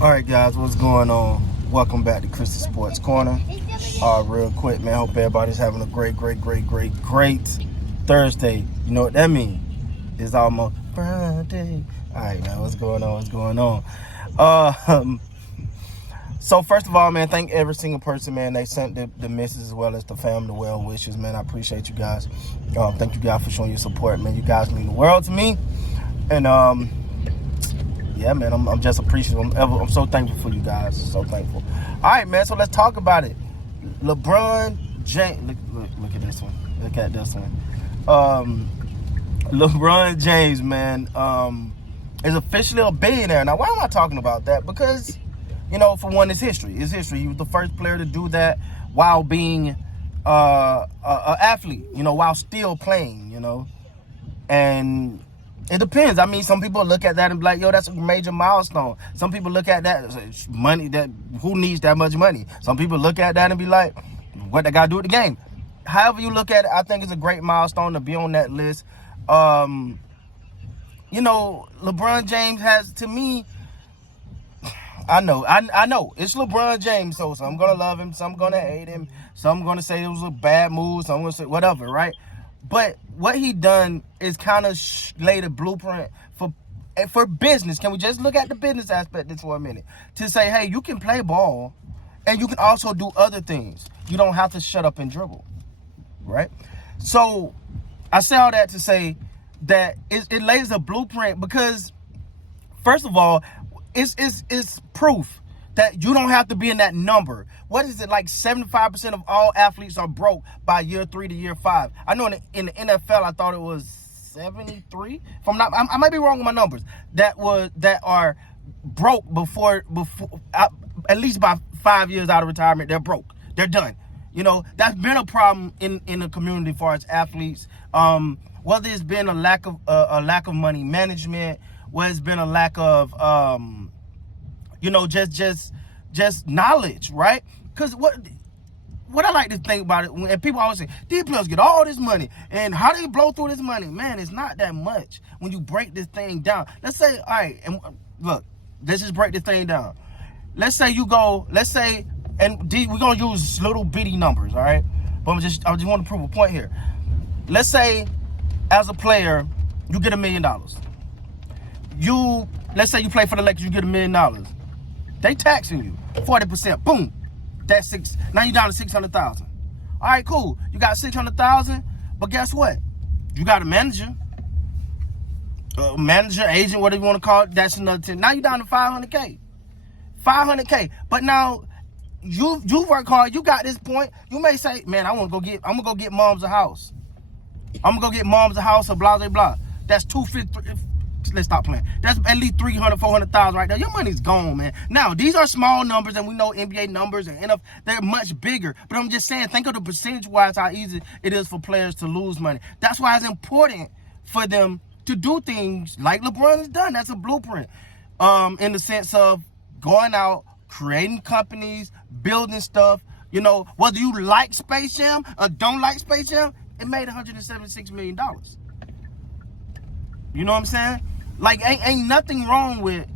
All right, guys, what's going on? Welcome back to Christy Sports Corner. Real quick, man, hope everybody's having a great Thursday. You know what that means? It's almost Friday. All right, man, what's going on? So first of all, man, thank every single person, man. They sent the missus as well as the family well wishes, man. I appreciate you guys. Thank you guys for showing your support, man. You guys mean the world to me, and yeah, man, I'm just appreciative. I'm so thankful for you guys. So thankful. All right, man, so let's talk about it. LeBron James. Look at this one. LeBron James, man, is officially a billionaire. Now, why am I talking about that? Because, for one, it's history. It's history. He was the first player to do that while being an athlete, while still playing, And it depends. I mean, some people look at that and be like, yo, that's a major milestone. Some people look at that as money, that who needs that much money? Some people look at that and be like, what they got to do with the game? However you look at it, I think it's a great milestone to be on that list. LeBron James has, to me, I know, it's LeBron James, so some going to love him, some going to hate him, some going to say it was a bad move, some going to say whatever, right? But what he done is kind of laid a blueprint for business. Can we just look at the business aspect of this for a minute? To say, hey, you can play ball and you can also do other things. You don't have to shut up and dribble, right? So I say all that to say that it lays a blueprint because, first of all, it's proof that you don't have to be in that number. What is it, like 75% of all athletes are broke by year 3 to year 5? I know in the NFL, I thought it was 73. If I'm not, I might be wrong with my numbers. That are broke before at least by 5 years out of retirement, they're broke. They're done. That's been a problem in the community as far as athletes. Whether it's been a lack of money management, whether it's been a lack of just knowledge, right? Because what I like to think about it, and people always say, these players get all this money, and how do they blow through this money? Man, it's not that much when you break this thing down. Let's say, all right, and look, let's just break this thing down. Let's say, and we're going to use little bitty numbers, all right? But I just want to prove a point here. Let's say, as a player, you get $1 million. Let's say you play for the Lakers, you get $1 million. They taxing you 40%. Boom, that's six. Now you down to 600,000. All right, cool. You got 600,000, but guess what? You got a manager, agent, whatever you want to call it. That's another 10. Now you down to 500K. 500K. But now you work hard. You got this point. You may say, man, I'm gonna go get mom's a house. I'm gonna go get mom's a house or blah blah blah. That's 250. Let's stop playing. That's at least 300, 400,000 right there. Your money's gone, man. Now, these are small numbers, and we know NBA numbers and NFL, they're much bigger. But I'm just saying, think of the percentage-wise how easy it is for players to lose money. That's why it's important for them to do things like LeBron has done. That's a blueprint in the sense of going out, creating companies, building stuff. Whether you like Space Jam or don't like Space Jam, it made $176 million. You know what I'm saying? Like, ain't nothing wrong with.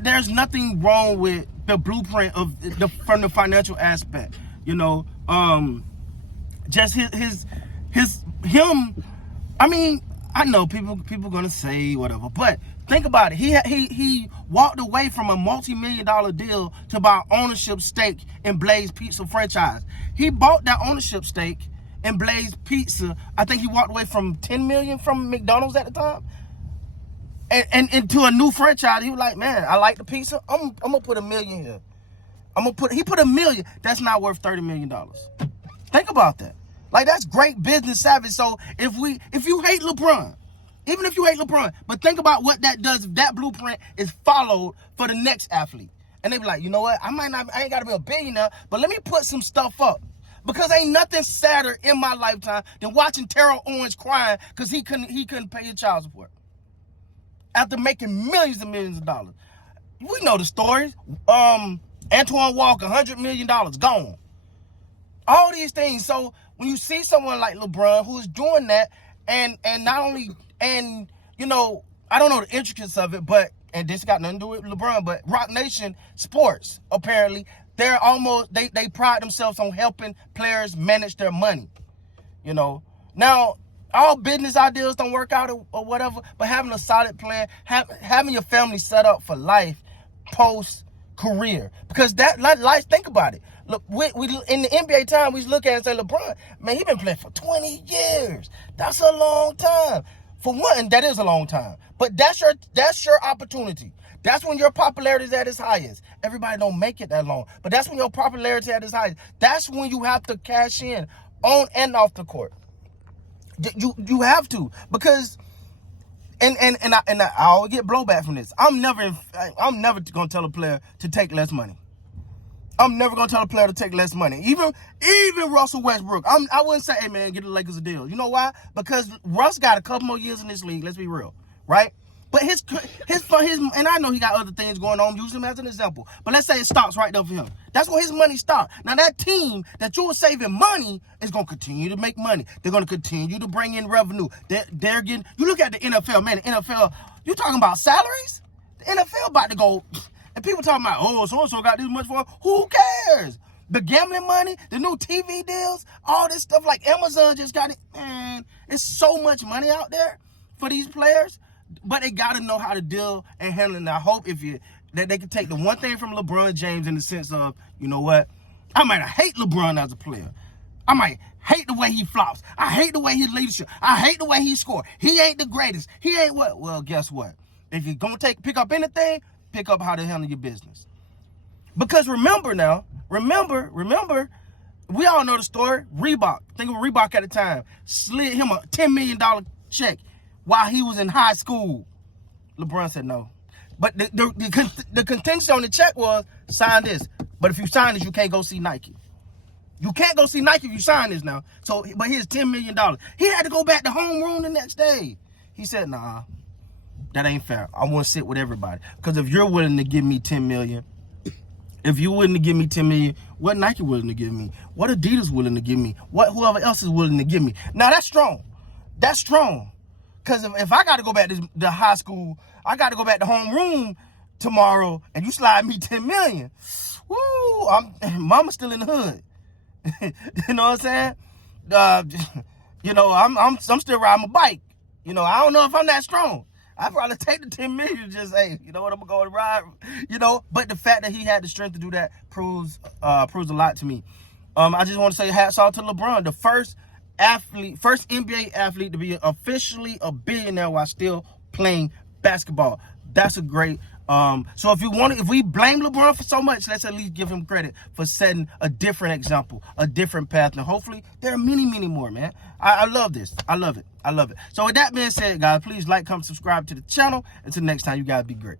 There's nothing wrong with the blueprint from the financial aspect. Just him. I mean, I know people gonna say whatever, but think about it. He walked away from a multi-million-dollar deal to buy ownership stake in Blaze Pizza franchise. He bought that ownership stake in Blaze Pizza. I think he walked away from $10 million from McDonald's at the time, and into a new franchise. He was like, man, I like the pizza. I'm gonna put $1 million here. He put $1 million. That's not worth $30 million. Think about that. Like, that's great business savvy. So if you hate LeBron, even if you hate LeBron, but think about what that does if that blueprint is followed for the next athlete, and they be like, you know what? I ain't got to be a billionaire, but let me put some stuff up. Because ain't nothing sadder in my lifetime than watching Terrell Owens crying because he couldn't pay his child support after making millions and millions of dollars. We know the stories. Antoine Walker, $100 million gone. All these things. So when you see someone like LeBron who is doing that, and not only, and I don't know the intricacies of it, but and this got nothing to do with LeBron, but Rock Nation Sports, apparently, they're almost, they pride themselves on helping players manage their money. You know, now, all business ideas don't work out or whatever, but having a solid plan, having your family set up for life post-career. Because that life, think about it. Look, we in the NBA time, we look at it and say, LeBron, man, he been playing for 20 years. That's a long time. For one, that is a long time. But that's your opportunity. That's when your popularity is at its highest. Everybody don't make it that long. But that's when your popularity is at its highest. That's when you have to cash in on and off the court. You have to, because and I always get blowback from this. I'm never gonna tell a player to take less money. I'm never gonna tell a player to take less money. Even Russell Westbrook. I wouldn't say, hey man, get the Lakers a deal. You know why? Because Russ got a couple more years in this league. Let's be real, right? But his and I know he got other things going on. Use him as an example. But let's say it stops right there for him. That's where his money stops. Now that team that you were saving money is gonna continue to make money. They're gonna continue to bring in revenue. They're getting. You look at the NFL, man. The NFL. You talking about salaries? The NFL about to go. And people talking about, oh, so-and-so got this much for. Who cares? The gambling money, the new TV deals, all this stuff like Amazon just got it. Man, it's so much money out there for these players. But they got to know how to deal and handle it. And I hope that they can take the one thing from LeBron James in the sense of, you know what? I might hate LeBron as a player. I might hate the way he flops. I hate the way his leadership. I hate the way he scored. He ain't the greatest. He ain't what? Well, guess what? If you're going to pick up anything, pick up how to handle your business. Because remember, we all know the story. Reebok, think of Reebok at the time, slid him a $10 million check while he was in high school. LeBron said no. But the contention on the check was, sign this. But if you sign this, you can't go see Nike. You can't go see Nike if you sign this now. So, but here's $10 million. He had to go back to homeroom the next day. He said, nah, that ain't fair. I want to sit with everybody. Because if you're willing to give me $10 million, if you're willing to give me $10 million, what Nike willing to give me? What Adidas willing to give me? What whoever else is willing to give me? Now, that's strong. That's strong. Because if I got to go back to high school, I got to go back to homeroom tomorrow, and you slide me $10 million. Woo! Mama's still in the hood. You know what I'm saying? You know, I'm still riding my bike. You know, I don't know if I'm that strong. I'd probably take the $10 million and just, hey, you know what, I'm gonna go and ride. You know, but the fact that he had the strength to do that proves a lot to me. I just want to say hats off to LeBron, the first NBA athlete to be officially a billionaire while still playing basketball. That's a great. So if we blame LeBron for so much, let's at least give him credit for setting a different example, a different path, and hopefully there are many, many more, man. I love this. I love it. So with that being said, guys, please like, comment, subscribe to the channel. Until next time, you guys be great.